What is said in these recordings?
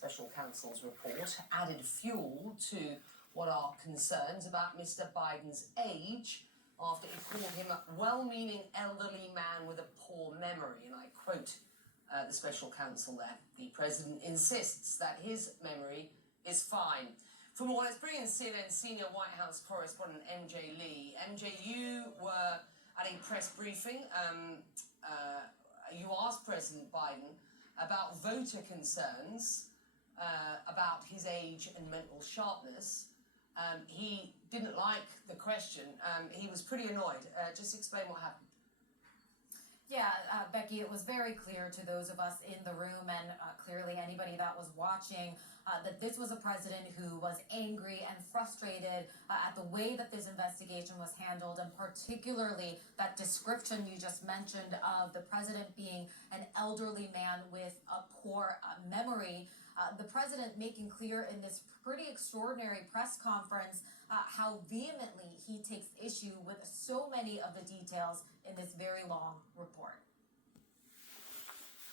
Special Counsel's report added fuel to what are concerns about Mr. Biden's age after it called him a well-meaning elderly man with a poor memory. And I quote the Special Counsel there. The President insists that his memory is fine. For more, let's bring in CNN senior White House correspondent MJ Lee. MJ, you were at a press briefing. You asked President Biden about voter concerns about his age and mental sharpness. He didn't like the question. He was pretty annoyed. Just explain what happened. Yeah, Becky, it was very clear to those of us in the room and clearly anybody that was watching that this was a president who was angry and frustrated at the way that this investigation was handled, and particularly that description you just mentioned of the president being an elderly man with a poor memory. The president making clear in this pretty extraordinary press conference how vehemently he takes issue with so many of the details in this very long report.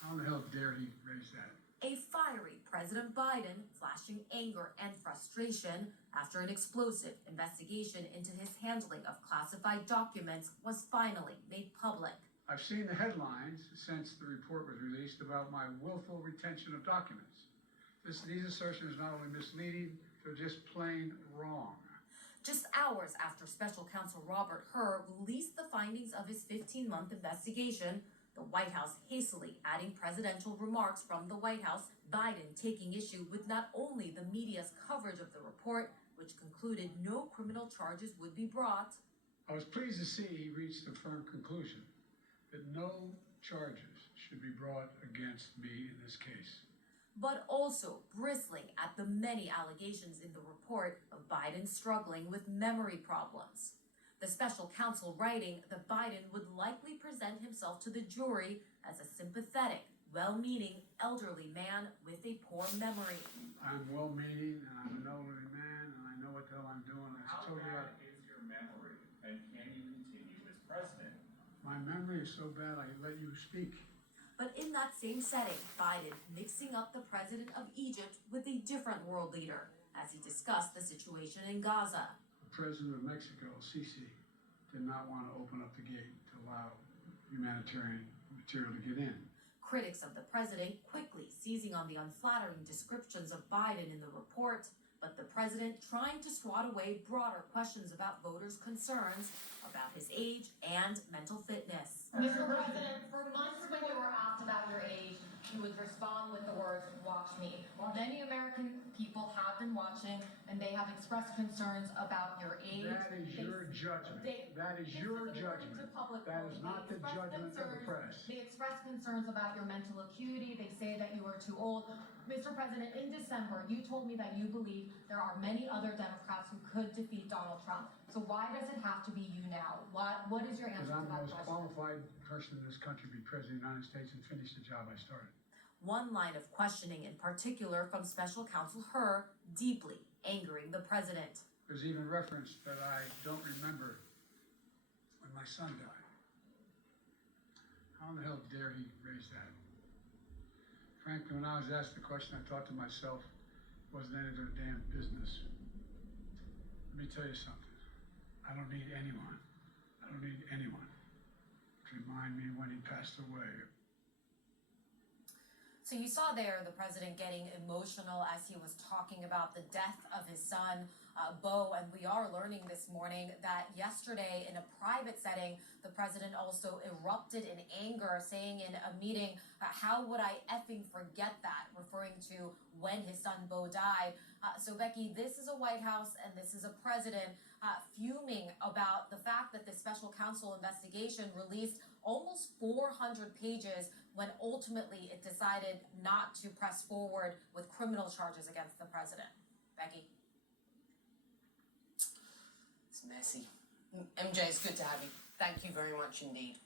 How in the hell dare he raise that? A fiery President Biden flashing anger and frustration after an explosive investigation into his handling of classified documents was finally made public. I've seen the headlines since the report was released about my willful retention of documents. These assertions are not only misleading, they're just plain wrong. Just hours after Special Counsel Robert Hur released the findings of his 15-month investigation, the White House hastily adding presidential remarks from the White House, Biden taking issue with not only the media's coverage of the report, which concluded no criminal charges would be brought. I was pleased to see he reached a firm conclusion that no charges should be brought against me in this case. But also bristling at the many allegations in the report of Biden struggling with memory problems. The special counsel writing that Biden would likely present himself to the jury as a sympathetic, well-meaning elderly man with a poor memory. I'm well-meaning, and I'm an elderly man, and I know what the hell I'm doing. How bad is your memory, and can you continue as president? My memory is so bad I let you speak. But in that same setting, Biden mixing up the president of Egypt with a different world leader as he discussed the situation in Gaza. The president of Mexico, Sisi, did not want to open up the gate to allow humanitarian material to get in. Critics of the president quickly seizing on the unflattering descriptions of Biden in the report, but the president trying to swat away broader questions about voters' concerns about his age and mental fitness. Mr. President, for months when you were asked about your age, you would respond with the words, "Watch me." Many American people have been watching, and they have expressed concerns about your age. That is your judgment. That is your judgment. That is not the judgment of the press. They express concerns about your mental acuity. They say that you are too old. Mr. President, in December, you told me that you believe there are many other Democrats who could defeat Donald Trump. So why does it have to be you now? What is your answer to that question? Because I'm the most qualified person in this country to be president of the United States and finish the job I started. One line of questioning in particular from Special Counsel Hur deeply angering the president. There's even reference that I don't remember when my son died. How in the hell dare he raise that? Frankly, when I was asked the question, I thought to myself, wasn't any of their damn business. Let me tell you something. I don't need anyone. I don't need anyone to remind me when he passed away. So you saw there the president getting emotional as he was talking about the death of his son, Bo, and we are learning this morning that yesterday in a private setting, the president also erupted in anger, saying in a meeting, how would I effing forget that, referring to when his son Bo died. So Becky, this is a White House and this is a president fuming about the fact that the special counsel investigation released almost 400 pages when ultimately it decided not to press forward with criminal charges against the president. Becky? It's messy. MJ, it's good to have you. Thank you very much indeed.